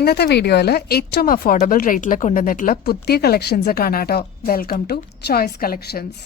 ഇന്നത്തെ വീഡിയോയിൽ ഏറ്റവും അഫോർഡബിൾ റേറ്റിൽ കൊണ്ടുവന്നിട്ടുള്ള പുതിയ കളക്ഷൻസ് കാണാട്ടോ. Welcome to choice collections.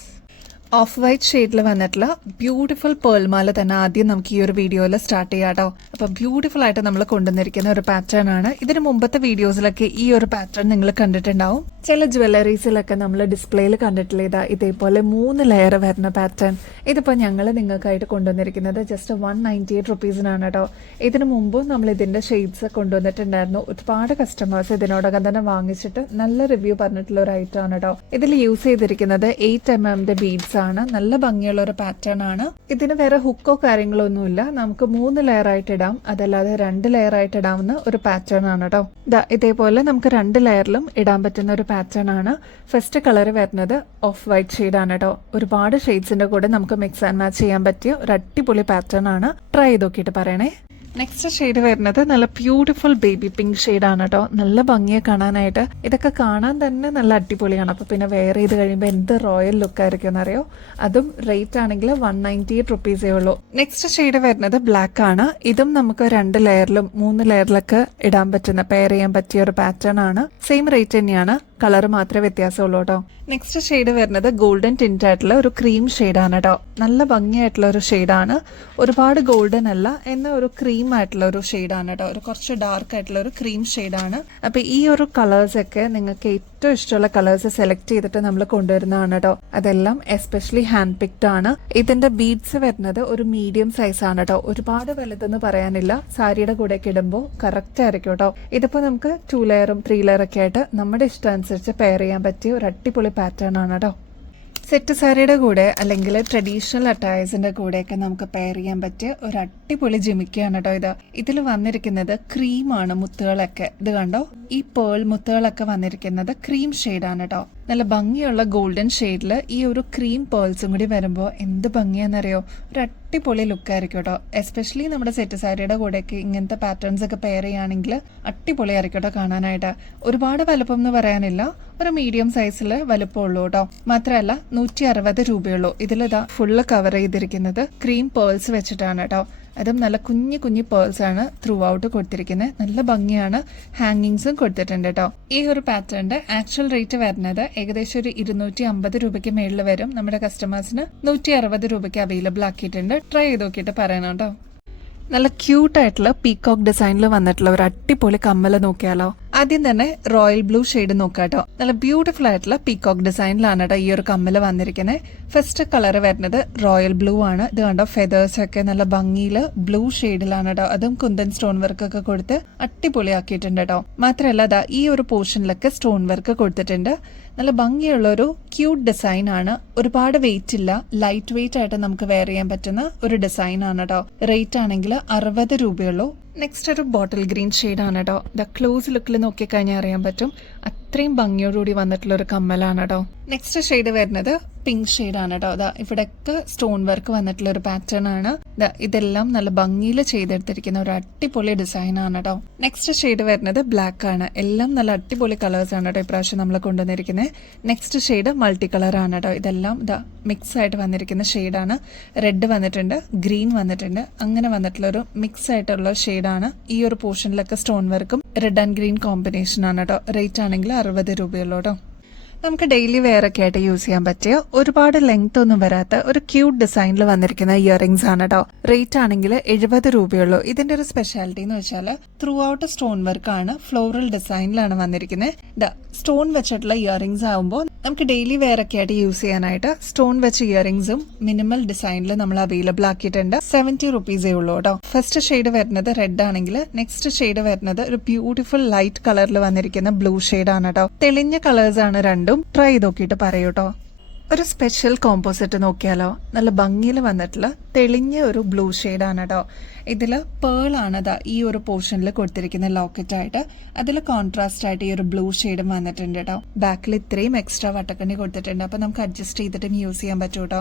Off white ഷെയ്ഡിൽ വന്നിട്ടുള്ള ബ്യൂട്ടിഫുൾ പേൾമാല തന്നെ ആദ്യം നമുക്ക് ഈ ഒരു വീഡിയോയിൽ സ്റ്റാർട്ട് ചെയ്യാട്ടോ. അപ്പൊ ബ്യൂട്ടിഫുൾ ആയിട്ട് നമ്മൾ കൊണ്ടുവന്നിരിക്കുന്ന ഒരു പാറ്റേൺ ആണ്. ഇതിന് മുമ്പത്തെ വീഡിയോസിലൊക്കെ ഈ ഒരു പാറ്റേൺ നിങ്ങൾ കണ്ടിട്ടുണ്ടാവും. ചില ജ്വല്ലറീസിലൊക്കെ നമ്മൾ ഡിസ്പ്ലേയിൽ കണ്ടിട്ടില്ല ഇതേപോലെ 3 ലെയർ വരുന്ന പാറ്റേൺ. ഇതിപ്പോ ഞങ്ങൾ നിങ്ങൾക്കായിട്ട് കൊണ്ടുവന്നിരിക്കുന്നത് ജസ്റ്റ് 198 റുപ്പീസിനാണ് കേട്ടോ. ഇതിനു മുമ്പും നമ്മൾ ഇതിന്റെ ഷെയ്ഡ്സ് കൊണ്ടുവന്നിട്ടുണ്ടായിരുന്നു. ഒരുപാട് കസ്റ്റമേഴ്സ് ഇതിനോടകം തന്നെ വാങ്ങിച്ചിട്ട് നല്ല റിവ്യൂ പറഞ്ഞിട്ടുള്ള ഒരു ഐറ്റം ആണ് കേട്ടോ. ഇതിൽ യൂസ് ചെയ്തിരിക്കുന്നത് 8mm ബീഡ്സ് ആണ്. നല്ല ഭംഗിയുള്ള ഒരു പാറ്റേൺ ആണ്. ഇതിന് വേറെ ഹുക്കോ കാര്യങ്ങളോ ഒന്നുമില്ല. നമുക്ക് 3 ലെയർ ആയിട്ട് ഇടാം, അതല്ലാതെ 2 ലെയർ ആയിട്ട് ഇടാവുന്ന ഒരു പാറ്റേൺ ആണ് കേട്ടോ. ഇതേപോലെ നമുക്ക് 2 ലെയറിലും ഇടാൻ പറ്റുന്ന ഒരു പാറ്റേൺ ആണ്. ഫസ്റ്റ് കളർ വരുന്നത് ഓഫ് വൈറ്റ് ഷെയ്ഡ് ആണ് കേട്ടോ. ഒരുപാട് ഷെയ്ഡ്സിന്റെ കൂടെ നമുക്ക് മിക്സ് ആൻഡ് മാച്ച് ചെയ്യാൻ പറ്റിയ ഒരു അടിപൊളി പാറ്റേൺ ആണ്. ട്രൈ ചെയ്ത് നോക്കിയിട്ട് പറയണേ. നെക്സ്റ്റ് ഷെയ്ഡ് വരുന്നത് നല്ല ബ്യൂട്ടിഫുൾ ബേബി പിങ്ക് ഷെയ്ഡ് ആണ് കേട്ടോ. നല്ല ഭംഗിയെ കാണാനായിട്ട്. ഇതൊക്കെ കാണാൻ തന്നെ നല്ല അടിപൊളിയാണ്. അപ്പൊ പിന്നെ വെയർ ചെയ്ത് കഴിയുമ്പോൾ എന്ത് റോയൽ ലുക്ക് ആയിരിക്കും എന്നറിയോ. അതും റേറ്റ് ആണെങ്കിൽ 198 റുപ്പീസേ ഉള്ളൂ. നെക്സ്റ്റ് ഷെയ്ഡ് വരുന്നത് ബ്ലാക്ക് ആണ്. ഇതും നമുക്ക് 2 ലെയറിലും 3 ലെയറിലൊക്കെ ഇടാൻ പറ്റുന്ന പെയർ ചെയ്യാൻ പറ്റിയ ഒരു പാറ്റേൺ ആണ്. സെയിം റേറ്റ് തന്നെയാണ്, കളർ മാത്രമേ വ്യത്യാസമുള്ളൂ കേട്ടോ. നെക്സ്റ്റ് ഷെയ്ഡ് വരുന്നത് ഗോൾഡൻ ടിന്റ് ആയിട്ടുള്ള ഒരു ക്രീം ഷെയ്ഡാണ് കേട്ടോ. നല്ല ഭംഗിയായിട്ടുള്ള ഒരു ഷെയ്ഡാണ്. ഒരുപാട് ഗോൾഡൻ അല്ല, എന്ന ഒരു ക്രീം ആയിട്ടുള്ള ഒരു ഷെയ്ഡാണ് കേട്ടോ. ഒരു കുറച്ച് ഡാർക്ക് ആയിട്ടുള്ള ഒരു ക്രീം ഷെയ്ഡാണ്. അപ്പൊ ഈ ഒരു കളേഴ്സ് ഒക്കെ നിങ്ങൾക്ക് ഏറ്റവും ഇഷ്ടമുള്ള കളേഴ്സ് സെലക്ട് ചെയ്തിട്ട് നമ്മൾ കൊണ്ടുവരുന്നതാണ് കേട്ടോ. അതെല്ലാം എസ്പെഷ്യലി ഹാൻഡ് പിക്ഡ് ആണ്. ഇതിന്റെ ബീഡ്സ് വരുന്നത് ഒരു മീഡിയം സൈസ് ആണ് കേട്ടോ. ഒരുപാട് വലുതെന്ന് പറയാനില്ല. സാരിയുടെ കൂടെ ഒക്കെ ഇടുമ്പോൾ കറക്റ്റ് ആയിരിക്കും കേട്ടോ. ഇതിപ്പോ നമുക്ക് 2 ലെയറും 3 ലെയർ ഒക്കെ ആയിട്ട് നമ്മുടെ ഇഷ്ടമനുസരിച്ച് പെയർ ചെയ്യാൻ പറ്റിയ ഒരു അടിപൊളി പാറ്റേൺ ആണ് കേട്ടോ. സെറ്റ് സാരിയുടെ കൂടെ അല്ലെങ്കിൽ ട്രഡീഷണൽ അറ്റയേഴ്സിന്റെ കൂടെയൊക്കെ നമുക്ക് പെയർ ചെയ്യാൻ പറ്റിയ ഒരു അടിപൊളി ജിമിക്കാണ് കേട്ടോ. ഇതിൽ വന്നിരിക്കുന്നത് ക്രീമാണ് മുത്തുകളൊക്കെ. ഇത് കണ്ടോ, ഈ പേൾ മുത്തുകളൊക്കെ വന്നിരിക്കുന്നത് ക്രീം ഷെയ്ഡാണ് കേട്ടോ. നല്ല ഭംഗിയുള്ള ഗോൾഡൻ ഷെയ്ഡിൽ ഈ ഒരു ക്രീം പേൾസും കൂടി വരുമ്പോൾ എന്ത് ഭംഗിയാണെന്നറിയോ. ഒരു അടിപൊളി ലുക്കായിരിക്കും കേട്ടോ. എസ്പെഷ്യലി നമ്മുടെ സെറ്റ് സാരിയുടെ കൂടെയൊക്കെ ഇങ്ങനത്തെ പാറ്റേൺസ് ഒക്കെ പെയർ ചെയ്യുകയാണെങ്കിൽ അടിപൊളിയായിരിക്കും കേട്ടോ കാണാനായിട്ട്. ഒരുപാട് വലുപ്പം എന്ന് പറയാനില്ല, ഒരു മീഡിയം സൈസിൽ വലുപ്പമുള്ളൂ കേട്ടോ. മാത്രമല്ല 160 രൂപയുള്ളൂ. ഇതിലിതാ ഫുള്ള് കവർ ചെയ്തിരിക്കുന്നത് ക്രീം പേൾസ് വെച്ചിട്ടാണ് കേട്ടോ. അതും നല്ല കുഞ്ഞു കുഞ്ഞു പേൾസ് ആണ് ത്രൂ ഔട്ട് കൊടുത്തിരിക്കുന്നത്. നല്ല ഭംഗിയാണ്. ഹാങ്ങിങ്സും കൊടുത്തിട്ടുണ്ട് കേട്ടോ. ഈ ഒരു പാറ്റേണിന്റെ ആക്ച്വൽ റേറ്റ് വരുന്നത് ഏകദേശം ഒരു 250 രൂപയ്ക്ക് മേളിൽ വരും. നമ്മുടെ കസ്റ്റമേഴ്സിന് 160 രൂപയ്ക്ക് അവൈലബിൾ ആക്കിയിട്ടുണ്ട്. ട്രൈ ചെയ്ത് നോക്കിയിട്ട് പറയണം കേട്ടോ. നല്ല ക്യൂട്ട് ആയിട്ടുള്ള പീകോക്ക് ഡിസൈനിൽ വന്നിട്ടുള്ള ഒരു അടിപൊളി കമ്മല് നോക്കിയാലോ. ആദ്യം തന്നെ റോയൽ ബ്ലൂ ഷെയ്ഡ് നോക്കാട്ടോ. നല്ല ബ്യൂട്ടിഫുൾ ആയിട്ടുള്ള പീകോക്ക് ഡിസൈനിലാണ് കേട്ടോ ഈ ഒരു കമ്മല് വന്നിരിക്കുന്നത്. ഫസ്റ്റ് കളർ വരുന്നത് റോയൽ ബ്ലൂ ആണ്. ഇത് കണ്ടോ, ഫെതേഴ്സ് ഒക്കെ നല്ല ഭംഗിയില് ബ്ലൂ ഷെയ്ഡിലാണ് കേട്ടോ. അതും കുന്തൻ സ്റ്റോൺ വർക്ക് ഒക്കെ കൊടുത്ത് അടിപൊളിയാക്കിയിട്ടുണ്ട് കേട്ടോ. മാത്രമല്ല അതാ ഈ ഒരു പോർഷനിലൊക്കെ സ്റ്റോൺ വർക്ക് കൊടുത്തിട്ടുണ്ട്. നല്ല ഭംഗിയുള്ള ഒരു ക്യൂട്ട് ഡിസൈൻ ആണ്. ഒരുപാട് വെയിറ്റ് ഇല്ല, ലൈറ്റ് വെയിറ്റ് ആയിട്ട് നമുക്ക് വെയർ ചെയ്യാൻ പറ്റുന്ന ഒരു ഡിസൈൻ ആണ് കേട്ടോ. റേറ്റ് ആണെങ്കിൽ 60 രൂപയുള്ളൂ. നെക്സ്റ്റ് ഒരു ബോട്ടിൽ ഗ്രീൻ ഷെയ്ഡ് ആണ് കേട്ടോ. ക്ലോസ് ലുക്കിൽ നോക്കിക്കഴിഞ്ഞാൽ അറിയാൻ പറ്റും അത്രയും ഭംഗിയോടുകൂടി വന്നിട്ടുള്ള ഒരു കമ്മലാണ് കേട്ടോ. നെക്സ്റ്റ് ഷെയ്ഡ് വരുന്നത് പിങ്ക് ഷെയ്ഡ് ആണ് കേട്ടോ. ഇവിടെയൊക്കെ സ്റ്റോൺ വർക്ക് വന്നിട്ടുള്ള ഒരു പാറ്റേൺ ആണ്. ഇതെല്ലാം നല്ല ഭംഗിയിൽ ചെയ്തെടുത്തിരിക്കുന്ന ഒരു അടിപൊളി ഡിസൈൻ ആണ് കേട്ടോ. നെക്സ്റ്റ് ഷെയ്ഡ് വരുന്നത് ബ്ലാക്ക് ആണ്. എല്ലാം നല്ല അടിപൊളി കളേഴ്സ് ആണ് കേട്ടോ ഇപ്രാവശ്യം നമ്മൾ കൊണ്ടുവന്നിരിക്കുന്നത്. നെക്സ്റ്റ് ഷെയ്ഡ് മൾട്ടി കളർ ആണ് കേട്ടോ. ഇതെല്ലാം മിക്സ് ആയിട്ട് വന്നിരിക്കുന്ന ഷെയ്ഡാണ്. റെഡ് വന്നിട്ടുണ്ട്, ഗ്രീൻ വന്നിട്ടുണ്ട്, അങ്ങനെ വന്നിട്ടുള്ള ഒരു മിക്സ് ആയിട്ടുള്ള ഷെയ്ഡാണ്. ഈ ഒരു പോർഷനിലൊക്കെ സ്റ്റോൺ വർക്കും റെഡ് ആൻഡ് ഗ്രീൻ കോമ്പിനേഷൻ ആണ് കേട്ടോ. റേറ്റ് ആണെങ്കിൽ 60 രൂപയുള്ളൂ കേട്ടോ. നമുക്ക് ഡെയിലി വെയർ ഒക്കെ ആയിട്ട് യൂസ് ചെയ്യാൻ പറ്റിയ ഒരുപാട് ലെങ്ത് ഒന്നും വരാത്ത ഒരു ക്യൂട്ട് ഡിസൈനിൽ വന്നിരിക്കുന്ന ഇയറിംഗ്സ് ആണ് കേട്ടോ. റേറ്റ് ആണെങ്കിൽ 70 രൂപയുള്ളൂ. ഇതിന്റെ ഒരു സ്പെഷ്യാലിറ്റി എന്ന് വെച്ചാൽ ത്രൂ ഔട്ട് സ്റ്റോൺ വർക്ക് ആണ്. ഫ്ലോറൽ ഡിസൈനിലാണ് വന്നിരിക്കുന്നത്. സ്റ്റോൺ വെച്ചിട്ടുള്ള ഇയറിംഗ്സ് ആകുമ്പോൾ നമുക്ക് ഡെയിലി വെയർ ഒക്കെ ആയിട്ട് യൂസ് ചെയ്യാനായിട്ട് സ്റ്റോൺ വെച്ച ഇയറിംഗ്സും മിനിമൽ ഡിസൈനിൽ നമ്മൾ അവൈലബിൾ ആക്കിയിട്ടുണ്ട്. 70 റുപ്പീസേ ഉള്ളൂ കേട്ടോ. ഫസ്റ്റ് ഷെയ്ഡ് വരുന്നത് റെഡ് ആണെങ്കിൽ നെക്സ്റ്റ് ഷെയ്ഡ് വരുന്നത് ഒരു ബ്യൂട്ടിഫുൾ ലൈറ്റ് കളറിൽ വന്നിരിക്കുന്ന ബ്ലൂ ഷെയ്ഡ് ആണ് കേട്ടോ. തെളിഞ്ഞ കളേഴ്സ് ആണ് രണ്ടും. ട്രൈ ചെയ്ത് നോക്കിയിട്ട് പറയൂട്ടോ. ഒരു സ്പെഷ്യൽ കോമ്പോസിറ്റ് നോക്കിയാലോ. നല്ല ഭംഗിയിൽ വന്നിട്ടുള്ള തെളിഞ്ഞ ഒരു ബ്ലൂ ഷെയ്ഡാണ് കേട്ടോ. ഇതില് പേൾ ആണ് ഈ ഒരു പോർഷനിൽ കൊടുത്തിരിക്കുന്ന ലോക്കറ്റ് ആയിട്ട്. അതിൽ കോൺട്രാസ്റ്റ് ആയിട്ട് ഈ ഒരു ബ്ലൂ ഷെയ്ഡും വന്നിട്ടുണ്ട് കേട്ടോ. ബാക്കിൽ ഇത്രയും എക്സ്ട്രാ വട്ടക്കണ്ണി കൊടുത്തിട്ടുണ്ട്. അപ്പൊ നമുക്ക് അഡ്ജസ്റ്റ് ചെയ്തിട്ടും യൂസ് ചെയ്യാൻ പറ്റും കേട്ടോ.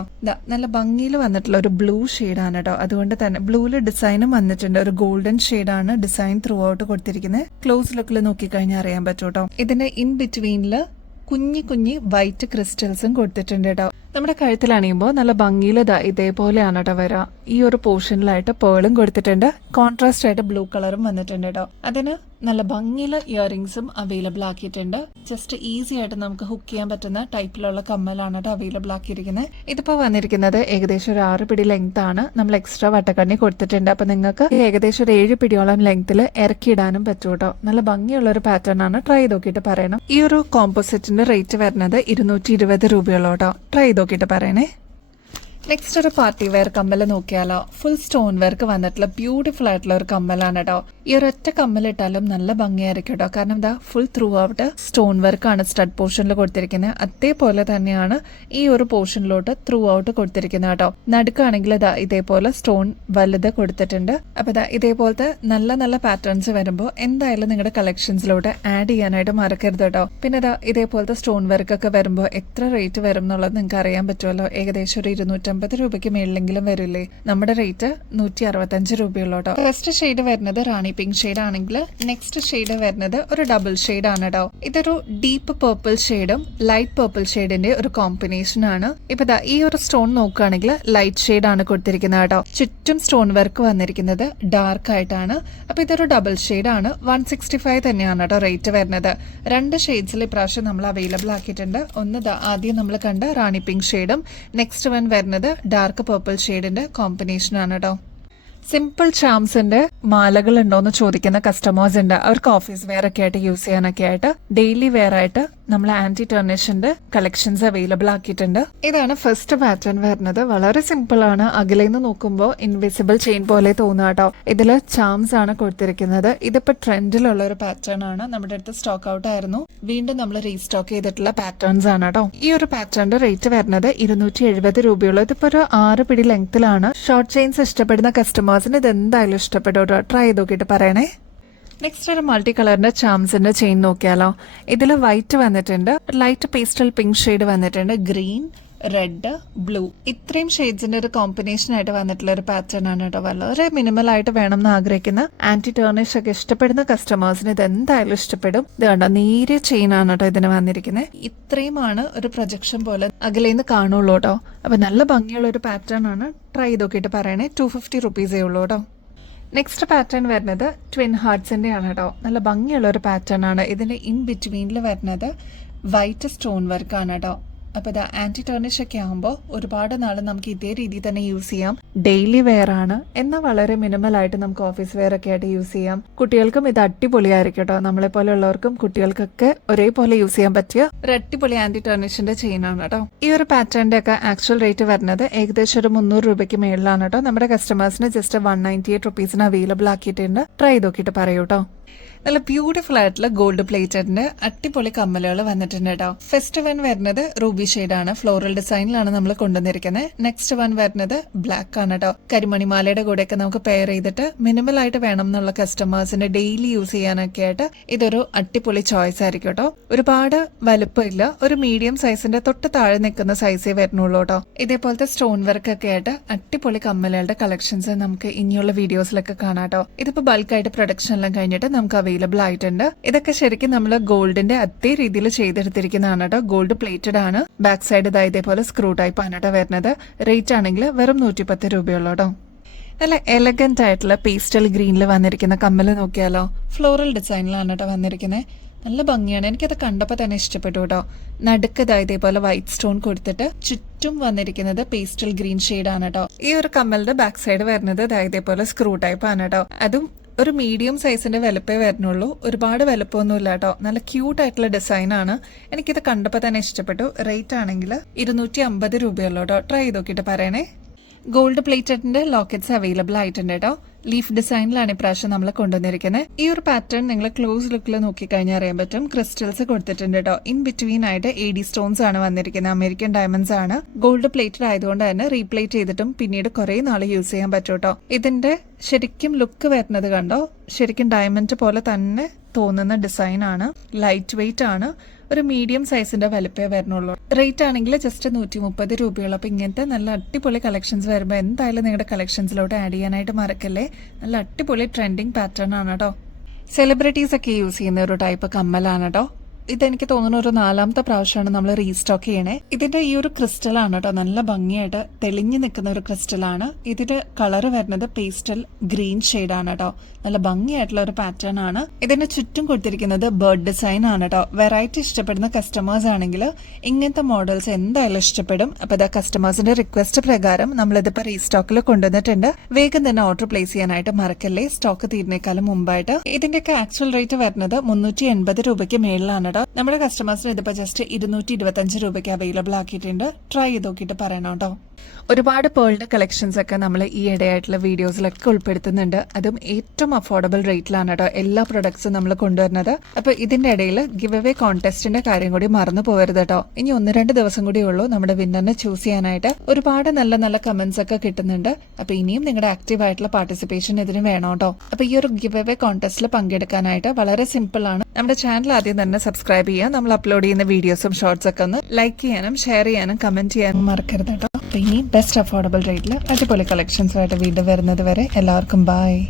നല്ല ഭംഗിയിൽ വന്നിട്ടുള്ള ഒരു ബ്ലൂ ഷെയ്ഡാണ് കേട്ടോ. അതുകൊണ്ട് തന്നെ ബ്ലൂവില് ഡിസൈനും വന്നിട്ടുണ്ട്. ഒരു ഗോൾഡൻ ഷെയ്ഡാണ് ഡിസൈൻ ത്രൂ ഔട്ട് കൊടുത്തിരിക്കുന്നത്. ക്ലോസ് ലുക്കിൽ നോക്കിക്കഴിഞ്ഞാൽ അറിയാൻ പറ്റും കേട്ടോ. ഇതിന്റെ ഇൻ ബിറ്റ്വീനില് കുഞ്ഞി കുഞ്ഞി വൈറ്റ് ക്രിസ്റ്റൽസും കൊടുത്തിട്ടുണ്ട് കേട്ടോ. നമ്മുടെ കഴുത്തിൽ അണിയുമ്പോൾ നല്ല ഭംഗിയിൽ ഇതേപോലെയാണ് കേട്ടോ വരിക. ഈ ഒരു പോർഷനിലായിട്ട് പേളും കൊടുത്തിട്ടുണ്ട്, കോൺട്രാസ്റ്റ് ആയിട്ട് ബ്ലൂ കളറും വന്നിട്ടുണ്ട് കേട്ടോ. അതിന് നല്ല ഭംഗിയിൽ ഇയറിംഗ്സും അവൈലബിൾ ആക്കിയിട്ടുണ്ട്. ജസ്റ്റ് ഈസി ആയിട്ട് നമുക്ക് ഹുക്ക് ചെയ്യാൻ പറ്റുന്ന ടൈപ്പിലുള്ള കമ്മലാണ് കേട്ടോ അവൈലബിൾ ആക്കിയിരിക്കുന്നത്. ഇതിപ്പോ വന്നിരിക്കുന്നത് ഏകദേശം ഒരു 6 പിടി ലെങ്ത് ആണ്. നമ്മൾ എക്സ്ട്രാ വട്ടക്കണ്ണി കൊടുത്തിട്ടുണ്ട്. അപ്പൊ നിങ്ങൾക്ക് ഏകദേശം ഒരു 7 പിടിയോളം ലെങ്ത്തിൽ ഇറക്കിയിടാനും പറ്റും കേട്ടോ. നല്ല ഭംഗിയുള്ള ഒരു പാറ്റേൺ ആണ്. ട്രൈ ചെയ്ത് നോക്കിയിട്ട് പറയണം. ഈ ഒരു കോമ്പോസിറ്റിന്റെ റേറ്റ് വരുന്നത് 220 രൂപയോളം കേട്ടോ. ട്രൈ ചെയ്ത് നോക്കിയിട്ട് പറയണേ. നെക്സ്റ്റ് ഒരു പാർട്ടി വെയർ കമ്മൽ നോക്കിയാലോ. ഫുൾ സ്റ്റോൺ വർക്ക് വന്നിട്ടുള്ള ബ്യൂട്ടിഫുൾ ആയിട്ടുള്ള ഒരു കമ്മലാണ് കേട്ടോ. ഈ ഒരൊറ്റ കമ്മലിട്ടാലും നല്ല ഭംഗിയായിരിക്കും കേട്ടോ. കാരണം എന്താ, ഫുൾ ത്രൂ ഔട്ട് സ്റ്റോൺ വർക്കാണ് സ്റ്റഡ് പോർഷനിൽ കൊടുത്തിരിക്കുന്നത്. അതേപോലെ തന്നെയാണ് ഈ ഒരു പോർഷനിലോട്ട് ത്രൂ ഔട്ട് കൊടുത്തിരിക്കുന്നത് കേട്ടോ. നടുക്കാണെങ്കിൽ ഇതേപോലെ സ്റ്റോൺ വലുത് കൊടുത്തിട്ടുണ്ട്. അപ്പൊ ഇതേപോലത്തെ നല്ല നല്ല പാറ്റേൺസ് വരുമ്പോൾ എന്തായാലും നിങ്ങളുടെ കളക്ഷൻസിലോട്ട് ആഡ് ചെയ്യാനായിട്ട് മറക്കരുത് കേട്ടോ. പിന്നെ ഇതേപോലത്തെ സ്റ്റോൺ വർക്ക് ഒക്കെ വരുമ്പോൾ എത്ര റേറ്റ് വരും എന്നുള്ളത് നിങ്ങൾക്ക് അറിയാൻ പറ്റുമല്ലോ. ഏകദേശം ഒരു 250 രൂപയ്ക്ക് മേളിലെങ്കിലും വരില്ലേ. നമ്മുടെ റേറ്റ് 165 രൂപയുള്ളൂ കേട്ടോ. ഫസ്റ്റ് ഷെയ്ഡ് വരുന്നത് റാണി പിങ്ക് ഷെയ്ഡ് ആണെങ്കിൽ നെക്സ്റ്റ് ഷെയ്ഡ് വരുന്നത് ഒരു ഡബിൾ ഷെയ്ഡ് ആണ് കേട്ടോ. ഇതൊരു ഡീപ്പ് പേർപ്പിൾ ഷെയ്ഡും ലൈറ്റ് പേർപ്പിൾ ഷെയ്ഡിന്റെ ഒരു കോമ്പിനേഷൻ ആണ്. ഇപ്പൊ ഈ ഒരു സ്റ്റോൺ നോക്കുകയാണെങ്കിൽ ലൈറ്റ് ഷെയ്ഡ് ആണ് കൊടുത്തിരിക്കുന്നത് കേട്ടോ. ചുറ്റും സ്റ്റോൺ വർക്ക് വന്നിരിക്കുന്നത് ഡാർക്ക് ആയിട്ടാണ്. അപ്പൊ ഇതൊരു ഡബിൾ ഷെയ്ഡ് ആണ്. 165 തന്നെയാണ് കേട്ടോ റേറ്റ് വരുന്നത്. 2 ഷെയ്ഡ്സിൽ ഇപ്രാവശ്യം നമ്മൾ അവൈലബിൾ ആക്കിയിട്ടുണ്ട്. ഒന്ന് ആദ്യം നമ്മൾ കണ്ട റാണി പിങ്ക് ഷെയ്ഡും നെക്സ്റ്റ് വൺ വരുന്നത് ഡാർക്ക് പേർപ്പിൾ ഷെയ്ഡിന്റെ കോമ്പിനേഷൻ ആണ് കേട്ടോ. സിമ്പിൾ ചാംസിന്റെ മാലകൾ ഉണ്ടോന്ന് ചോദിക്കുന്ന കസ്റ്റമേഴ്സ് ഉണ്ട്. അവർക്ക് ഓഫീസ് വെയർ ഒക്കെ ആയിട്ട് യൂസ് ചെയ്യാനൊക്കെ ആയിട്ട് ഡെയിലി വെയർ ആയിട്ട് നമ്മൾ ആന്റി ടർണിഷിന്റെ കളക്ഷൻസ് അവൈലബിൾ ആക്കിയിട്ടുണ്ട്. ഇതാണ് ഫസ്റ്റ് പാറ്റേൺ വരുന്നത്. വളരെ സിമ്പിൾ ആണ്. അകലേന്ന് നോക്കുമ്പോൾ ഇൻവിസിബിൾ ചെയിൻ പോലെ തോന്നുക കേട്ടോ. ഇതില് ചാംസ് ആണ് കൊടുത്തിരിക്കുന്നത്. ഇതിപ്പോ ട്രെൻഡിലുള്ള ഒരു പാറ്റേൺ ആണ്. നമ്മുടെ അടുത്ത് സ്റ്റോക്ക് ഔട്ട് ആയിരുന്നു. വീണ്ടും നമ്മൾ റീസ്റ്റോക്ക് ചെയ്തിട്ടുള്ള പാറ്റേൺസ് ആണ് കേട്ടോ. ഈ ഒരു പാറ്റേണിന്റെ റേറ്റ് വരുന്നത് 270 രൂപയുള്ളൂ. ഇതിപ്പോ ഒരു 6 പിടി ലെങ്ത്തിലാണ്. ഷോർട്ട് ചെയിൻസ് ഇഷ്ടപ്പെടുന്ന കസ്റ്റമേഴ്സിന് ഇത് എന്തായാലും ഇഷ്ടപ്പെടും കേട്ടോ. ട്രൈ ചെയ്ത് നോക്കിയിട്ട് പറയണേ. നെക്സ്റ്റ് ഒരു മൾട്ടി കളറിന്റെ ചാംസിന്റെ ചെയിൻ നോക്കിയാലോ. ഇതിൽ വൈറ്റ് വന്നിട്ടുണ്ട്, ലൈറ്റ് പേസ്റ്റൽ പിങ്ക് ഷെയ്ഡ് വന്നിട്ടുണ്ട്, ഗ്രീൻ, റെഡ്, ബ്ലൂ, ഇത്രയും ഷെയ്ഡ്സിന്റെ ഒരു കോമ്പിനേഷൻ ആയിട്ട് വന്നിട്ടുള്ള ഒരു പാറ്റേൺ ആണ് കേട്ടോ. വളരെ മിനിമൽ ആയിട്ട് വേണം എന്ന് ആഗ്രഹിക്കുന്ന ആന്റി ടേർണിഷ് ഒക്കെ ഇഷ്ടപ്പെടുന്ന കസ്റ്റമേഴ്സിന് ഇത് എന്തായാലും ഇഷ്ടപ്പെടും. ഇത് കണ്ടോ, നേരിയ ചെയിൻ ആണ് കേട്ടോ ഇതിന് വന്നിരിക്കുന്നത്. ഇത്രയുമാണ് ഒരു പ്രൊജക്ഷൻ പോലെ അകലേന്ന് കാണുള്ളൂ കേട്ടോ. അപ്പൊ നല്ല ഭംഗിയുള്ള ഒരു പാറ്റേൺ ആണ്. ട്രൈ ചെയ്ത് നോക്കിയിട്ട് പറയണേ. 250 റുപ്പീസേ ഉള്ളൂ കേട്ടോ. നെക്സ്റ്റ് പാറ്റേൺ വരുന്നത് ട്വിൻ ഹാർട്സിന്റെ ആണ് കേട്ടോ. നല്ല ഭംഗിയുള്ള ഒരു പാറ്റേൺ ആണ്. ഇതിന്റെ ഇൻ ബിറ്റ്വീനിൽ വരുന്നത് വൈറ്റ് സ്റ്റോൺ വർക്ക് ആണ് കേട്ടോ. അപ്പൊ ഇത് ആന്റി ടേർണിഷ് ഒക്കെ ആകുമ്പോൾ ഒരുപാട് നാൾ നമുക്ക് ഇതേ രീതിയിൽ തന്നെ യൂസ് ചെയ്യാം. ഡെയിലി വെയർ ആണ്, എന്നാൽ വളരെ മിനിമൽ ആയിട്ട് നമുക്ക് ഓഫീസ് വെയർ ഒക്കെ ആയിട്ട് യൂസ് ചെയ്യാം. കുട്ടികൾക്കും ഇത് അടിപൊളിയായിരിക്കും കേട്ടോ. നമ്മളെ പോലെ ഉള്ളവർക്കും കുട്ടികൾക്കൊക്കെ ഒരേപോലെ യൂസ് ചെയ്യാൻ പറ്റിയ ഒരു അടിപൊളി ആന്റി ടേർണിഷിന്റെ ചെയിൻ ആണ് കേട്ടോ. ഈ ഒരു പാറ്റേണിന്റെ ഒക്കെ ആക്ച്വൽ റേറ്റ് വരുന്നത് ഏകദേശം ഒരു 300 രൂപയ്ക്ക് മേളിലാണ് കേട്ടോ. നമ്മുടെ കസ്റ്റമേഴ്സിന് ജസ്റ്റ് 198 റുപ്പീസിന് അവൈലബിൾ ആക്കിയിട്ടുണ്ട്. ട്രൈ ചെയ്ത് നോക്കിയിട്ട് പറയൂ കേട്ടോ. നല്ല ബ്യൂട്ടിഫുൾ ആയിട്ടുള്ള ഗോൾഡ് പ്ലേറ്റഡിന്റെ അടിപൊളി കമ്മലുകൾ വന്നിട്ടുണ്ട് കേട്ടോ. ഫസ്റ്റ് വൺ വരുന്നത് റൂബി ഷെയ്ഡ് ആണ്. ഫ്ലോറൽ ഡിസൈനിലാണ് നമ്മൾ കൊണ്ടുവന്നിരിക്കുന്നത്. നെക്സ്റ്റ് വൺ വരുന്നത് ബ്ലാക്ക് ആണ് കേട്ടോ. കരിമണിമാലയുടെ കൂടെയൊക്കെ നമുക്ക് പെയർ ചെയ്തിട്ട് മിനിമൽ ആയിട്ട് വേണം എന്നുള്ള കസ്റ്റമേഴ്സിന് ഡെയിലി യൂസ് ചെയ്യാനൊക്കെ ആയിട്ട് ഇതൊരു അടിപൊളി ചോയ്സ് ആയിരിക്കും കേട്ടോ. ഒരുപാട് വലുപ്പമില്ല, ഒരു മീഡിയം സൈസിന്റെ തൊട്ട് താഴെ നിൽക്കുന്ന സൈസേ വരുന്നുള്ളൂ കേട്ടോ. ഇതേപോലത്തെ സ്റ്റോൺ വർക്ക് ഒക്കെ ആയിട്ട് അടിപൊളി കമ്മലുകളുടെ കളക്ഷൻസ് നമുക്ക് ഇനിയുള്ള വീഡിയോസിലൊക്കെ കാണാം കേട്ടോ. ഇതിപ്പോ ബൾക്കായിട്ട് പ്രൊഡക്ഷൻ എല്ലാം കഴിഞ്ഞിട്ട് നമുക്ക് അവൈലബിൾ ആയിട്ടുണ്ട്. ഇതൊക്കെ ശരിക്കും നമ്മൾ ഗോൾഡിന്റെ അതേ രീതിയിൽ ചെയ്തെടുത്തിരിക്കുന്നതാണ് കേട്ടോ. ഗോൾഡ് പ്ലേറ്റഡ് ആണ്. ബാക്ക് സൈഡ് ഇതേപോലെ സ്ക്രൂ ടൈപ്പ് ആണ് കേട്ടോ വരുന്നത്. റേറ്റ് ആണെങ്കിൽ വെറും 110 രൂപയുള്ളൂ കേട്ടോ. നല്ല എലഗന്റ് ആയിട്ടുള്ള പേസ്റ്റൽ ഗ്രീനിൽ വന്നിരിക്കുന്ന കമ്മൽ നോക്കിയാലോ. ഫ്ലോറൽ ഡിസൈനിലാണ് കേട്ടോ വന്നിരിക്കുന്നത്. നല്ല ഭംഗിയാണ്. എനിക്കത് കണ്ടപ്പോൾ തന്നെ ഇഷ്ടപ്പെട്ടു കേട്ടോ. നടുക്ക് ഇതേപോലെ വൈറ്റ് സ്റ്റോൺ കൊടുത്തിട്ട് ചുറ്റും വന്നിരിക്കുന്നത് പേസ്റ്റൽ ഗ്രീൻ ഷെയ്ഡ് ആണ് കേട്ടോ. ഈ ഒരു കമ്മലിന്റെ ബാക്ക് സൈഡ് വരുന്നത് ഇതേപോലെ സ്ക്രൂ ടൈപ്പ് ആണ് കേട്ടോ. അതും ഒരു മീഡിയം സൈസിന്റെ വലുപ്പേ വരുന്നുള്ളൂ. ഒരുപാട് വലുപ്പമൊന്നുമില്ല കേട്ടോ. നല്ല ക്യൂട്ട് ആയിട്ടുള്ള ഡിസൈൻ ആണ്. എനിക്കിത് കണ്ടപ്പോൾ തന്നെ ഇഷ്ടപ്പെട്ടു. റേറ്റ് ആണെങ്കിൽ 250 രൂപയുള്ളൂ കേട്ടോ. ട്രൈ ചെയ്ത് നോക്കിയിട്ട് പറയണേ. ഗോൾഡ് പ്ലേറ്റഡിന്റെ ലോക്കറ്റ്സ് അവൈലബിൾ ആയിട്ടുണ്ട് കേട്ടോ. ലീഫ് ഡിസൈനിലാണ് ഇപ്രാവശ്യം നമ്മൾ കൊണ്ടുവന്നിരിക്കുന്നത്. ഈ ഒരു പാറ്റേൺ നിങ്ങൾ ക്ലോസ് ലുക്കിൽ നോക്കിക്കഴിഞ്ഞാൽ അറിയാൻ പറ്റും. ക്രിസ്റ്റൽസ് കൊടുത്തിട്ടുണ്ട് കേട്ടോ. ഇൻ ബിറ്റ്വീൻ ആയിട്ട് AD സ്റ്റോൺസ് ആണ് വന്നിരിക്കുന്നത്. അമേരിക്കൻ ഡയമണ്ട്സ് ആണ്. ഗോൾഡ് പ്ലേറ്റഡ് ആയതുകൊണ്ട് തന്നെ റീപ്ലേറ്റ് ചെയ്തിട്ടും പിന്നീട് കുറെ നാൾ യൂസ് ചെയ്യാൻ പറ്റും കേട്ടോ. ഇതിന്റെ ശരിക്കും ലുക്ക് വരുന്നത് കണ്ടോ. ശരിക്കും ഡയമണ്ട് പോലെ തന്നെ തോന്നുന്ന ഡിസൈൻ ആണ്. ലൈറ്റ് വെയിറ്റ് ആണ്. ഒരു മീഡിയം സൈസിന്റെ വലുപ്പേ വരുന്നുള്ളൂ. റേറ്റ് ആണെങ്കിൽ ജസ്റ്റ് 130 രൂപയുള്ളൂ. അപ്പൊ ഇങ്ങനത്തെ നല്ല അടിപൊളി കളക്ഷൻസ് വരുമ്പോൾ എന്തായാലും നിങ്ങളുടെ കളക്ഷൻസിലോട്ട് ആഡ് ചെയ്യാനായിട്ട് മറക്കല്ലേ. നല്ല അടിപൊളി ട്രെൻഡിങ് പാറ്റേൺ ആണ് കേട്ടോ. സെലിബ്രിറ്റീസ് ഒക്കെ യൂസ് ചെയ്യുന്ന ഒരു ടൈപ്പ് കമ്മലാണ് കേട്ടോ. ഇതെനിക്ക് തോന്നുന്ന ഒരു 4ാമത്തെ പ്രാവശ്യമാണ് നമ്മൾ റീസ്റ്റോക്ക് ചെയ്യണേ. ഇതിന്റെ ഈ ഒരു ക്രിസ്റ്റലാണ് കേട്ടോ, നല്ല ഭംഗിയായിട്ട് തെളിഞ്ഞു നിൽക്കുന്ന ഒരു ക്രിസ്റ്റലാണ്. ഇതിന്റെ കളർ വരുന്നത് പേസ്റ്റൽ ഗ്രീൻ ഷെയ്ഡാണ് കേട്ടോ. നല്ല ഭംഗിയായിട്ടുള്ള ഒരു പാറ്റേൺ ആണ്. ഇതിന്റെ ചുറ്റും കൊടുത്തിരിക്കുന്നത് ബേർഡ് ഡിസൈൻ ആണ് കേട്ടോ. വെറൈറ്റി ഇഷ്ടപ്പെടുന്ന കസ്റ്റമേഴ്സ് ആണെങ്കിൽ ഇങ്ങനത്തെ മോഡൽസ് എന്തായാലും ഇഷ്ടപ്പെടും. അപ്പൊ ഇതാ കസ്റ്റമേഴ്സിന്റെ റിക്വസ്റ്റ് പ്രകാരം നമ്മളിതിപ്പോ റീസ്റ്റോക്കിൽ കൊണ്ടുവന്നിട്ടുണ്ട്. വേഗം തന്നെ ഓർഡർ പ്ലേസ് ചെയ്യാനായിട്ട് മറക്കല്ലേ, സ്റ്റോക്ക് തീരുന്നേക്കാളും മുമ്പായിട്ട്. ഇതിന്റെയൊക്കെ ആക്ച്വൽ റേറ്റ് വരുന്നത് 380 രൂപയ്ക്ക് മേളിലാണ് കേട്ടോ. നമ്മുടെ കസ്റ്റമേഴ്സിന് ഇതിപ്പോ ജസ്റ്റ് 225 രൂപയ്ക്ക് അവൈലബിൾ ആക്കിയിട്ടുണ്ട്. ട്രൈ ചെയ്ത് നോക്കിയിട്ട് പറയണം കേട്ടോ. ഒരുപാട് പേളിന്റെ കളക്ഷൻസ് ഒക്കെ നമ്മൾ ഈ ഇടയായിട്ടുള്ള വീഡിയോസിലൊക്കെ ഉൾപ്പെടുത്തുന്നുണ്ട്. അതും ഏറ്റവും അഫോർഡബിൾ റേറ്റിലാണ് കേട്ടോ എല്ലാ പ്രൊഡക്ട്സും നമ്മൾ കൊണ്ടുവരുന്നത്. അപ്പൊ ഇതിന്റെ ഇടയിൽ ഗിവ് അവേ കോൺടെസ്റ്റിന്റെ കാര്യം കൂടി മറന്നു പോകരുത് കേട്ടോ. ഇനി 1-2 ദിവസം കൂടി ഉള്ളൂ നമ്മുടെ വിന്നറിനെ ചൂസ് ചെയ്യാനായിട്ട്. ഒരുപാട് നല്ല നല്ല കമന്റ്സ് ഒക്കെ കിട്ടുന്നുണ്ട്. അപ്പൊ ഇനിയും നിങ്ങളുടെ ആക്റ്റീവ് ആയിട്ടുള്ള പാർട്ടിസിപ്പേഷൻ ഇതിന് വേണം കേട്ടോ. അപ്പൊ ഈ ഒരു ഗിവ് അവേ കോൺടെസ്റ്റിൽ പങ്കെടുക്കാനായിട്ട് വളരെ സിമ്പിൾ ആണ്. നമ്മുടെ ചാനൽ ആദ്യം തന്നെ സബ്സ്ക്രൈബ് ചെയ്യുക. നമ്മൾ അപ്ലോഡ് ചെയ്യുന്ന വീഡിയോസും ഷോർട്സ് ഒക്കെ ഒന്ന് ലൈക്ക് ചെയ്യാനും ഷെയർ ചെയ്യാനും കമന്റ് ചെയ്യാനും മറക്കരുത് കേട്ടോ. അപ്പൊ ഇനി ബെസ്റ്റ് അഫോർഡബിൾ റേറ്റിൽ അടിപൊളി കളക്ഷൻസുമായിട്ട് വീണ്ടും വരുന്നത് വരെ എല്ലാവർക്കും ബൈ.